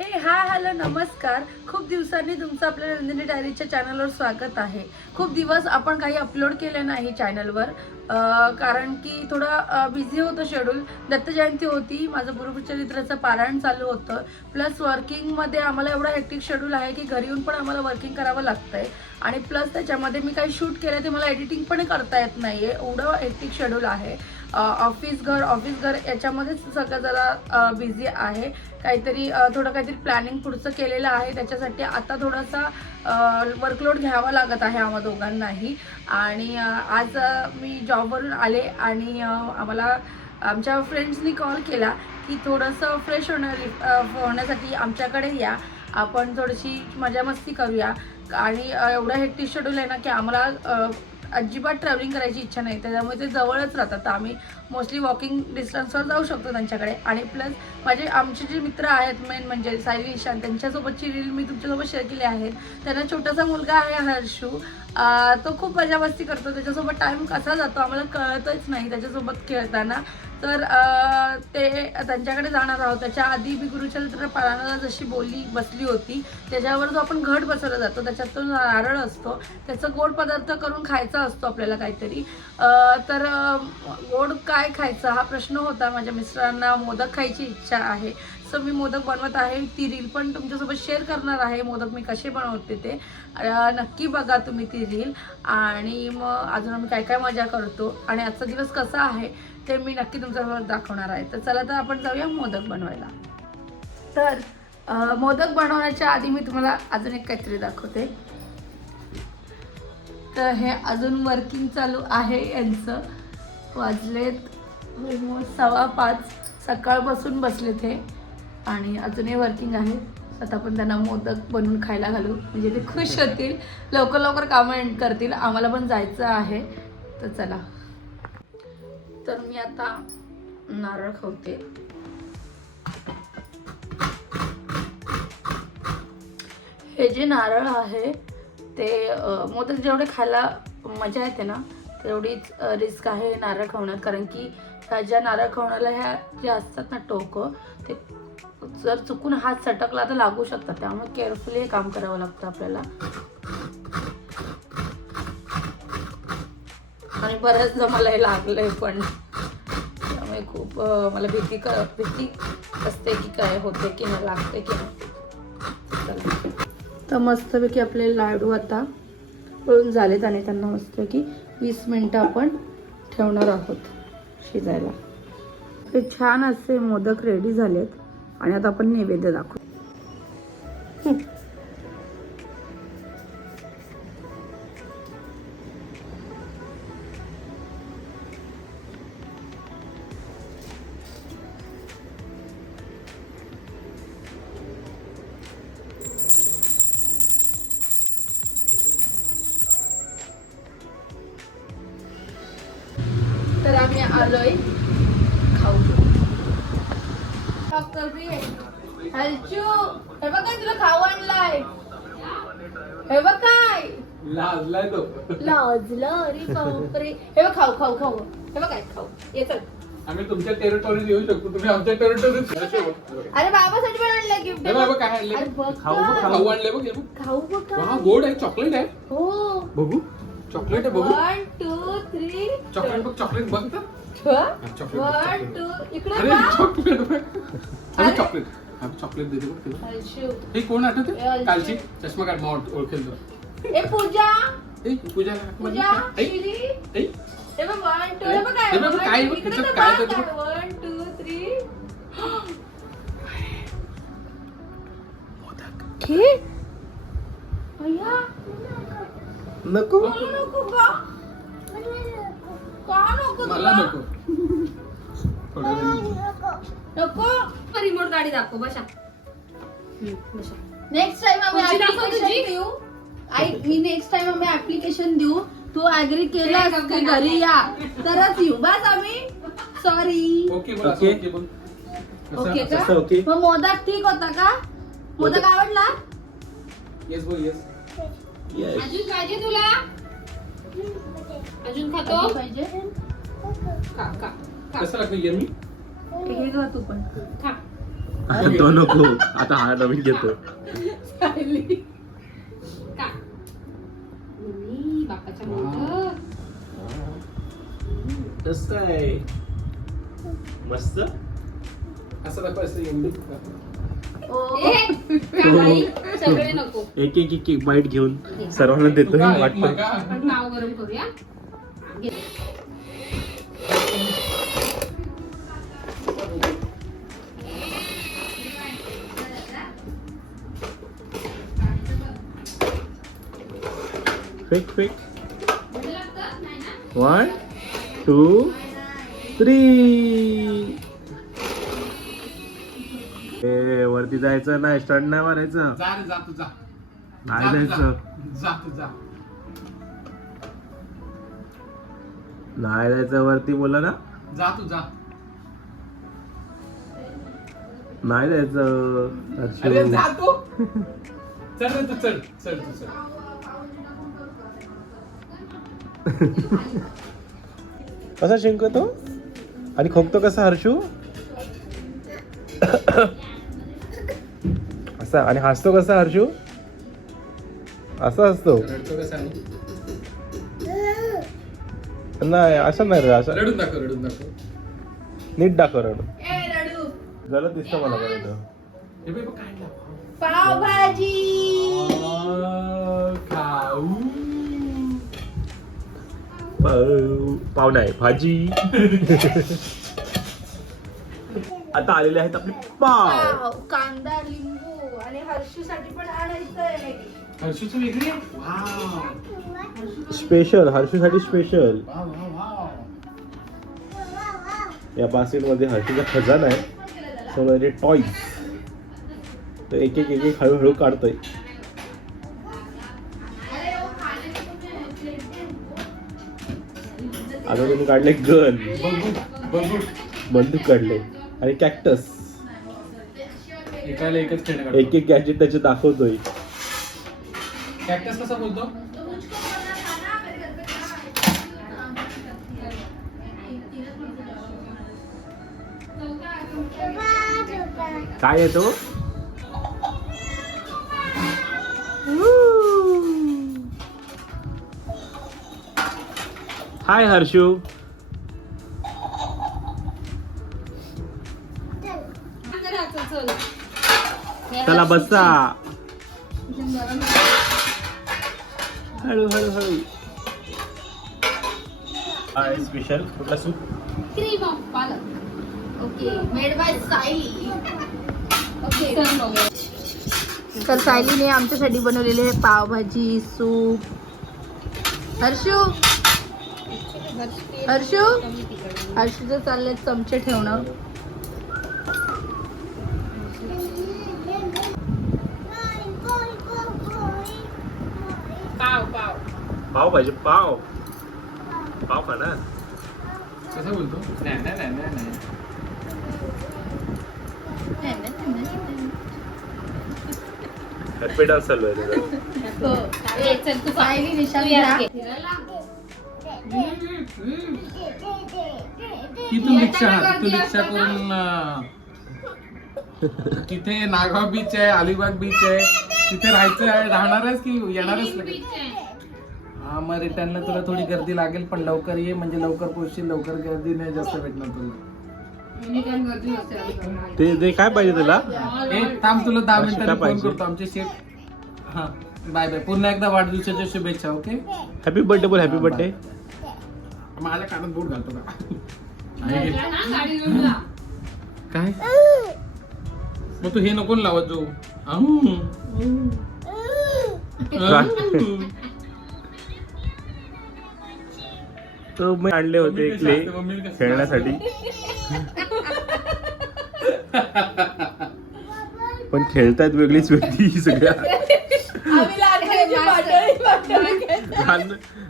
Hi hello नमस्कार. खूप दिवसांनी तुमचं आपल्या नंदिनी डायरीच्या चॅनलवर स्वागत आहे. खूप दिवस आपण काही अपलोड केले नाही चॅनलवर, कारण की थोडं बिझी होतं शेड्यूल. दत्त जयंती होती, माझं गुरुचरित्राचं पारायण चालू होतं, प्लस वर्किंगमध्ये आम्हाला एवढा हेक्टिक शेड्यूल आहे की घरी येऊन पण आम्हाला वर्किंग करावं लागतंय. आणि प्लस त्याच्यामध्ये मी काही शूट केलं ते मला एडिटिंग पण करता येत नाही आहे, एवढं हेक्टिक शेड्यूल आहे. ऑफिस घर याच्यामध्येच सगळं जरा बिझी आहे. काहीतरी काहीतरी प्लॅनिंग पुढचं केलेलं आहे, त्याच्यासाठी आता थोडासा वर्कलोड घ्यावा लागत आहे आम्हा दोघांनाही. आणि आज मी जॉबवरून आले आणि आम्हाला आमच्या फ्रेंड्सनी कॉल केला की थोडंसं फ्रेश होण्यासाठी आमच्याकडे या, आपण थोडीशी मजा मस्ती करूया. आणि एवढं हेक्टिक शेड्यूल आहे ना की आम्हाला अजिबात ट्रॅव्हलिंग करायची इच्छा नाही, त्याच्यामुळे ते जवळच राहतात, तर आम्ही मोस्टली वॉकिंग डिस्टन्सवर जाऊ शकतो त्यांच्याकडे. आणि प्लस आमचे जे मित्र आहेत मेन म्हणजे सायली ईशान, त्यांच्यासोबतची रील मी तुमच्यासोबत शेअर केली आहे. त्यांना छोटासा मुलगा आहे हर्षू, तो खूप मजा मस्ती करतो, त्याच्यासोबत टाईम कसा जातो आम्हाला कळतच नाही त्याच्यासोबत खेळताना. तर ते त्यांच्याकडे जाणार आहोत. त्याच्या आधी मी गुरुचरित्र पारायणाला जशी बसली होती, त्याच्यावर जो आपण घट बसवला जातो त्याच्यात तो नारळ असतो, त्याचं गोड पदार्थ करून खायचा असतो आपल्याला काहीतरी. तर गोड काय खायचं हा प्रश्न होता. माझ्या मिस्टरांना मोदक खायची इच्छा आहे, सो मी मोदक बनवत आहे. ती रील पण तुमच्यासोबत शेअर करणार आहे, मोदक मी कसे बनवते ते नक्की बघा तुम्ही ती रील. आणि मग अजून आम्ही काय काय मजा करतो आणि आजचा दिवस कसा आहे ते मी नक्की तुमच्यासोबत दाखवणार आहे. तर चला तर आपण जाऊया मोदक बनवायला. तर मोदक बनवण्याच्या आधी मी तुम्हाला अजून एक काहीतरी दाखवते. तर हे अजून वर्किंग चालू आहे यांचं. वाजलेत 5:15, सकाळपासून बसलेत हे आणि अजूनही वर्किंग आहे. आता आपण त्यांना मोदक बनवून खायला घालू, म्हणजे ते खुश होतील, लवकर लवकर कामं एंड करतील. आम्हाला पण जायचं आहे, तर चला. तर मी आता नारळ खावते. हे जे नारळ आहे ते मोदक जेवढे खायला मजा येते ना तेवढीच रिस्क आहे नारळ खावण्यात, कारण की ह्या ज्या नारळ खावण्याला ह्या जे असतात ना टोकं, ते जर चुकून हात सटकला तर लागू शकतात, त्यामुळे केअरफुली हे काम करावं लागतं आपल्याला. आणि बऱ्याच मला हे लागलंय पण, त्यामुळे खूप मला भीती असते की काय होते की नाही, लागते की नाही. तर मस्तपैकी आपले लाडू आता पळून झालेत आणि त्यांना मस्तपैकी 20 मिनिटं आपण ठेवणार आहोत शिजायला. हे छान असे मोदक रेडी झालेत आणि आता आपण नैवेद्य दाखवू. तर आम्ही आलोय खाऊ. हलचू, हे बघ काय तुला खाऊ आणलाय, हे बघ काय लाजलाय तो. लाजला, अरे बापरे. हे बघ खाऊ खाऊ खाऊ, हे बघ काय खाऊ. ये चल, आम्ही तुमच्या टेरिटोरीत येऊ शकतो, तुम्ही आमच्या टेरिटोरीत. अरे बाबासाठी पण आणलं गिफ्ट. हे बाबा काय आणले, खाऊ आणले बघ. खाऊ बघ, हा गोड आहे, चॉकलेट आहे. हो बघू, चॉकलेट आहे बघू. 1 2 3 चॉकलेट बघ, चॉकलेट बघ तर. 1 2 इकडे अरे चॉकलेट बघ. अरे चॉकलेट, चॉकलेट देते बघ. हलचू, हे कोण आठवते कालची चष्मा काढ, मग ओळखेल तो. ए पूजा, ए पूजा शिरी, हे बघ 1 2, हे बघ काय, हे बघ काय बघ, इकडे त्याच्यात काय बघ, करतो. 1 2 3 के अय्या नको नको का, का नको मला तुला? नको. नको. रिमोट गाडी दाखव. बसा. नेक्स्ट टाइम आम्ही ऍप्लिकेशन देऊ. मी नेक्स्ट टाइम आम्ही ऍप्लिकेशन देऊ, तू ऍग्री केलास की घरी या तरच येऊ, बस आम्ही. सॉरी. ओके बोल, ओके बोल. ओके का? मग मोदक ठीक होता का? मोदक आवडला? येस बोल, येस. अजून पाहिजे तुला? अजून खातो पाहिजे? खा खा. कसं लागतं यम्मी? हे खा तू पण खा. तो नको, आता हा नवीन घेतो. सायली. का बापाच्या मोदक. कसं आहे मस्त. असं दाखवायचं एवढी. का बाई? सगळे नको. एक एक एक एक बाईट घेऊन सर्वांना देतो तुका एक वाटतं. मगा. आपण पाव गरम करूया. घे. Fake fake. 1 2 3. ए वरती जायचं नाही, स्टंट नाही मारायचं. जा रे, जा तू जा. नाही जा तू जायचं. जा तू जा. नाही जायचं वरती, बोला ना. जा तू जा. नाही जायचं. अरे हर्षू. जा तू. चल रे तू, चल चल तू चल. कसा शिंकतो आणि खोकतो कसा हर्षू. असा आणि हसतो कसा हर्षू. असा हसतो. रडतो का सांग. नाही असं नाही रे, असं रडून दाखव, रडून दाखव. नीट दाखव रडू. ए रडू. गलत दिसतं मला परत. हे बघ काय आणलं. पावभाजी. खाऊ. पाव नाही, भाजी. आता आलेले आहेत आपले पाव. पाव, कांदा, लिंबू आणि हर्षूसाठी पण आणायचंय. हर्षूचं वेगळी आहे. वाव. स्पेशल हर्षूसाठी स्पेशल. Wow wow wow. या बास्केट मध्ये हर्षूचा खजाना आहे. सगळे टॉईज. तर एक एक एक एक हळूहळू काढतोय. आता तुम्ही काढले गन, बंदूक काढले आणि कॅक्टस. एकाला एकच खेळणं काढतो. एक एक गॅजेट त्याचे दाखवतोय. कॅक्टस कसा बोलतो. काय येतो. हाय हर्षू. चल. चला बसा. हळू हळू हळू. काय स्पेशल कुठला सूप. क्रीम ऑफ पालक. Okay made by Sayali. Okay तर सायलीने आमच्यासाठी बनवलेले आहे पावभाजी, सूप. हर्षू हर्षू हर्षूचं चाललंय चमचे ठेवणं. पाव पाव. पाव पाहिजे. पाव पाव खा ना. कसा बोलतो. नाही नाही नाही नाही नाही. हॅपी डान्स चालू आहे तुझा. हो. ए, चल तू सायली निशांत तू यार घ्या. घे. तिथून रिक्षा करून तिथे नागाव बीच आहे, अलिबाग बीच आहे. तिथे राहायचं आहे. राहणार आहेस की येणारच लगेच. हा मग रिटर्नला तुला थोडी गर्दी लागेल, पण लवकर ये म्हणजे लवकर पोहोचशील. लवकर गर्दी नाही जास्त भेटणार तुला. ते काय पाहिजे तुला. ए थांब, तुला 10 काय मिनिटांनी फोन पाहिजे? करतो. आमचे शेट. हा बाय बाय. पुन्हा एकदा वाढदिवसाच्या शुभेच्छा. ओके. हॅपी बर्थडे बोल. हॅपी हा, बर्थडे. माझ्या कानात बोट घालतो का. गाडी घेऊन जा. काय मग तू हे नको ना लावत जाऊ. तो मी आणले होते क्ले खेळण्यासाठी. पण खेळतायत वेगळीच व्यक्ती सगळ्या.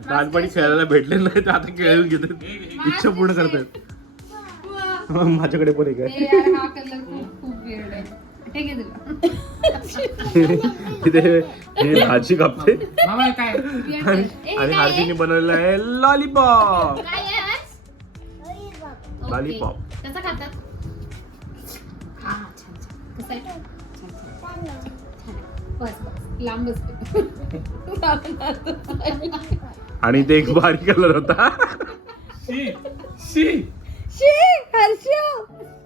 लहानपणी खेळायला भेटले नाही तर आता खेळून घेतात. इच्छा पूर्ण करतात. माझ्याकडे पण एक ए, आहे. यार, हा कलर खूप weird आहे. हे घे तुला. तिथे हे भाजी कापते मामा हे काय. Weird आणि आहे. ए, आणि काय आहे? हार्दिकने बनवलेलं आहे लॉलीपॉप. काय आहे आज? लॉलीपॉप. ओके. कसं खातात? हा, छान छान. कसं आहे? छान, छान. बस बस लांब बसते. आणि ते एक भारी कलर होता. शी शी शी हर्ष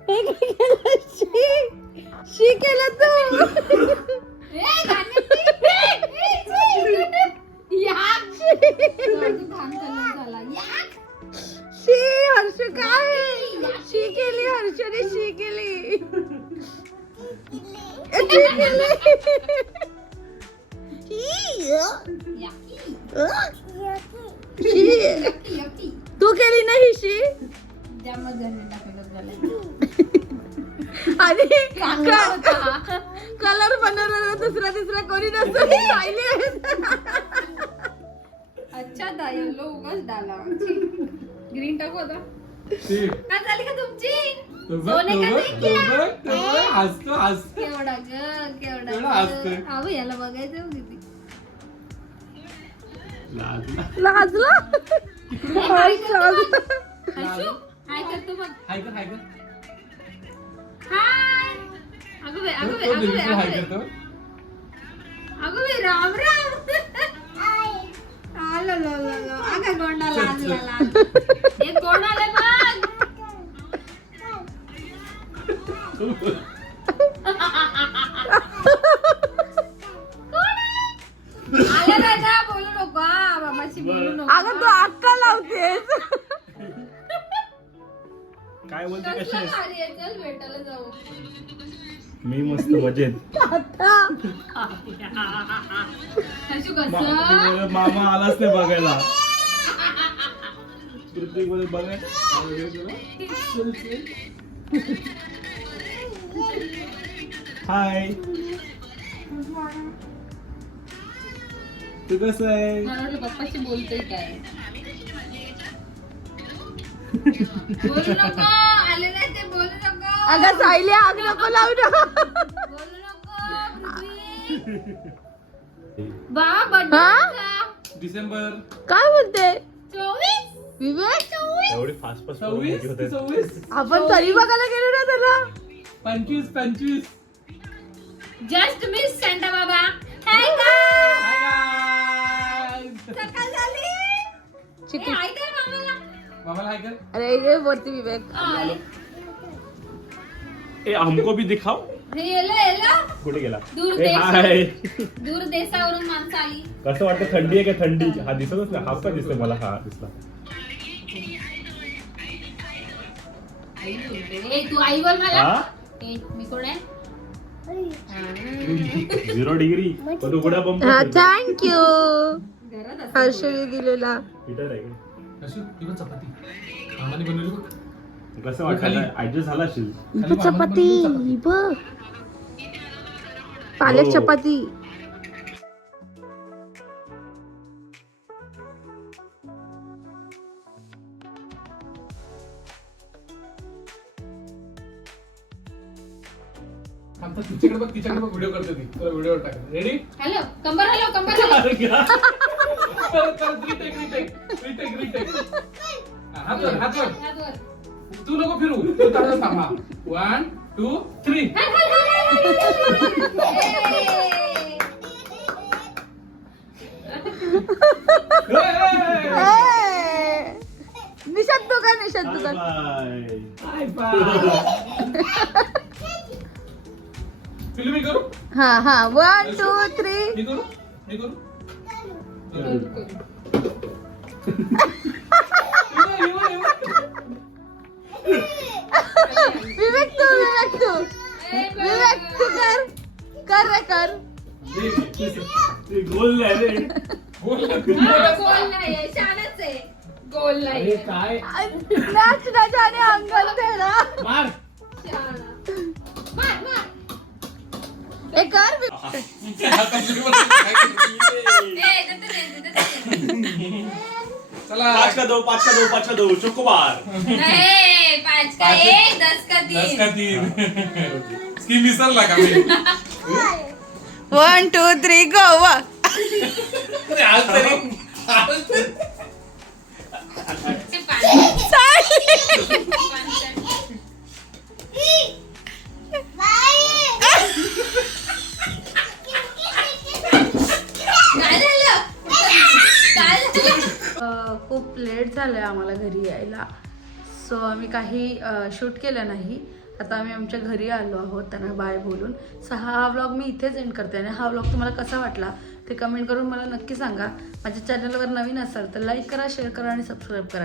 हे काय केलं? शी केलं तू. शी हर्ष काय शी केली हर्षने शी केली. शी केली. शी तू केली नाही शी आणि कलर बनवणारा दुसरा तिसरा कोणी नसतो. राहिले आहेत. अच्छा दा येलो उगाच डाला ग्रीन टाकू आता. शी काय झाली का तुमची? हसतो हसतो. केवढा ग केवढा केवढा हसतोय. अहो याला बघायचं हो किती. लाजला हर्ष लाजला. हर्षू हाय करतो बघ. हाय कर हाय कर. हाय अगं बाई अगं बाई तो अगं बाई बिलकुल हाय अगं बाई करतो. अगं बाई राम राम. आलो लो लो लो अगं गोंडा लाजला. एक कोण आले बघ. आले दादा बोलू नको हा, मामाशी बोलू नको. अगं तू अक्का लावतेस. काय बोलते कशी कसलं आहेस? भारी आहे, चल भेटायला जाऊ. मी मस्त मजेत. हर्षू मा- कसं ती बोलत, मामा आलाच नाही बघायला. प्रत्येक बोलत बघाय. हाय तू कसं आहे? मला वाटलं पप्पाशी बोलतोय काय. बोलू नको आले नाही ते बोलू नको. अगं सायली आग नको लावू ना. बोलू नको पृथ्वी. बा बर्थडे हा? डिसेंबर काय बोलते 24 विवेक? एवढी फास्ट फास्ट 26 आपण तरी बघायला गेलो ना त्याला. 25 जस्ट मिस सेंटा बाबा. हाय गाय हाय गाइस. सकाळ झाली. चिकू. हाय काय मामाला. मामाला हाय कर. अरे ये वरती विवेक. आले. ए हमको भी दिखाओ. हे येला कुठे गेला? दूर ए देश. हाय. दूर देशावरून माणसं आली. कसं वाटतं थंडी आहे का थंडी? हा दिसतच नाही. हा पण दिसतोय मला. हा दिसला. ए तू आई बोल मला. हा ए मी कोण आहे? 0 डिग्री पण उघडा पंप. हा थँक्यू घरात असं हर्षने दिलेला. हिटर आहे का? अशी ती पण चपाती मामाने बनवली बघ. कसं वाटलं? ऍडजस्ट झाला असेल. खाली मामाने चपाती बनवली चपाती. बघ पालक हो. चपाती. आता तिच्याकडे बघ व्हिडिओ करते ती. तुला व्हिडिओ टाक. रेडी? हॅलो कंबर हॅलो रिटेक. हात वर. हात वर. तू नको फिरू. तू तसंच थांबा. 1 2 3. निशांत तू काय निशांत तू काय. बाय. Hi bye. फिल्म मी करू? हा हा 1 2 3. मी करू? विवेक तू कर रे कर. ते गोल नाही रे. बोल ना. गोल नाहीये शानच आहे. गोल अरे नाहीये. काय नाच ना जाने अंगल तेरा. मार. शाना. मार. ए कर चला 5 का 2 चोकोबार. नहीं 5 का 1 10 का 3. स्कीम विसरला का मी? 1 2 3 गो वा. अरे आज तरी खूप लेट झालं आहे आम्हाला घरी यायला. सो आम्ही काही शूट केलं नाही. आता आम्ही आमच्या घरी आलो आहोत त्यांना बाय बोलून. सो हा व्लॉग मी इथेच एंड करते आणि हा व्लॉग तुम्हाला कसा वाटला ते कमेंट करून मला नक्की सांगा. माझ्या चॅनलवर नवीन असाल तर लाईक करा, शेअर करा आणि सबस्क्राईब करा.